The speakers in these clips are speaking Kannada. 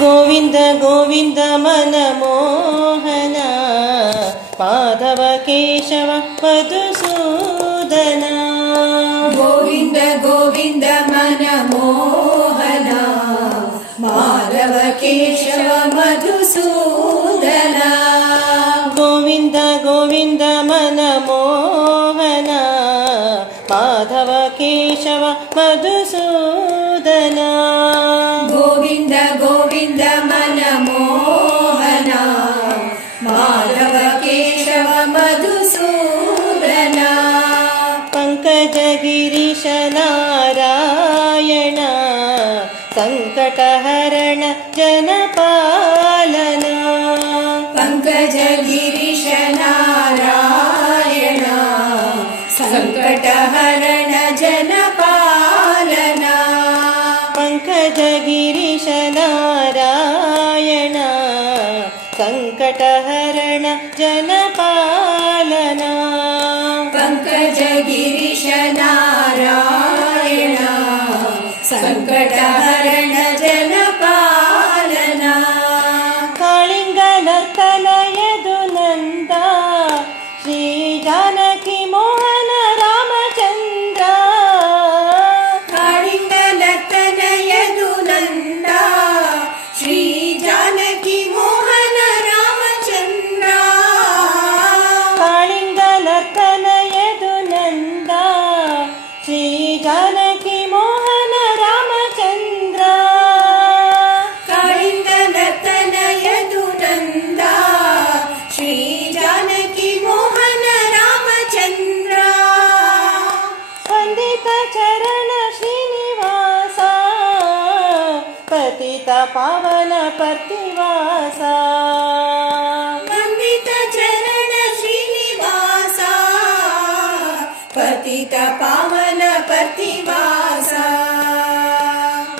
ಗೋವಿಂದ ಗೋವಿಂದ ಮನಮೋಹನ ಮಾಧವ ಕೇಶವ ಮಧುಸೂದನ. ಗೋವಿಂದ ಗೋವಿಂದ ಮನಮೋಹನ ಮಾಧವ ಕೇಶವ ಮಧುಸೂದನ. ಗೋವಿಂದ ಗೋವಿಂದ ಮನಮೋಹನ ಮಾಧವ ಕೇಶವ ಮಧುಸೂದನ. ಗೋವಿಂದ ಗೋವಿಂದ ಮನಮೋಹನ ಮಾಧವ ಕೇಶವ ಮಧುಸೂದನ. ಪಂಕಜ ಗಿರೀಶ ನಾರಾಯಣ ಸಂಕಟಹರಣ ಜನಪಾಲನ. ಪಂಕಜ ಗಿರೀಶ ನಾರಾಯಣ ಸಂಕಟಹರಣ ಜನಪಾಲನ. ಪಂಕಜ ಗಿರೀಶ ನಾರಾಯಣ ಸಂಕಟಹರಣ ಜನಪಾಲನ. ಪಂಕಜ ಗಿರೀಶ ನಾರಾಯಣ ಸಂಕಟಹರಣ ಜನಪಾಲನ. ಕಾಳಿಂಗ ನರ್ತನಯದು ನಂದ ಶ್ರೀ ಜಾನಕಿ ಮೋಹನ ರಾಮಚಂದ್ರ. ಕಾಳಿಂಗ ನರ್ತನಯದು ನಂದ ಶ್ರೀ ಜಾನಕಿ ಮೋಹನ ರಾಮಚಂದ್ರ. ಕಾಳಿಂಗ ನರ್ತನಯದು ನಂದ ಶ್ರೀ ಜಾನಕಿ ಮೋಹನ ರಾಮಚಂದ್ರ. ಕಾಳಿಂಗ ನರ್ತನಯದು ನಂದ ಶ್ರೀ ಜಾನಕಿ ಮೋಹನ ರಾಮಚಂದ್ರ. ವಂದಿತ ಚರಣ ಶ್ರೀನಿವಾಸ ಪತಿತ ಪಾವನ ಪರ್ತಿವಾಸ. ವಂದಿತ ಚರಣ ಶ್ರೀನಿವಾಸ ಪತಿತ ಪಾವನ ಪತಿವಾಸ.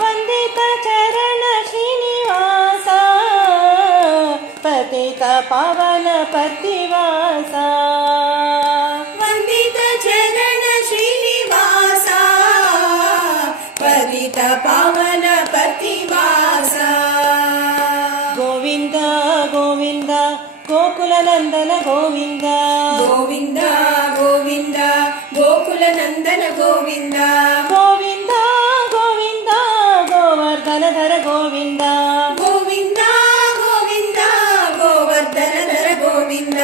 ವಂದಿತ ಚರಣ ಶ್ರೀನಿವಾಸ ಪತಿತ ಪಾವನ ಪರ್ತಿವಾಸ. ವಂದಿತ ಚರಣ ಶ್ರೀನಿವಾಸ ಪತಿತ ಪಾವನ ಪತಿವಾಸ. ಗೋವಿಂದ ಗೋವಿಂದ ಗೋಕುಲ ನಂದನ ಗೋವಿಂದ. ಗೋವಿಂದ ಗೋವಿಂದ ಗೋಕುಲ ನಂದನ ಗೋವಿಂದ. ಗೋವಿಂದ ಗೋವಿಂದ ಗೋವರ್ಧನಧರ ಗೋವಿಂದ. ಗೋವಿಂದ ಗೋವಿಂದ ಗೋವರ್ಧನಧರ ಗೋವಿಂದ.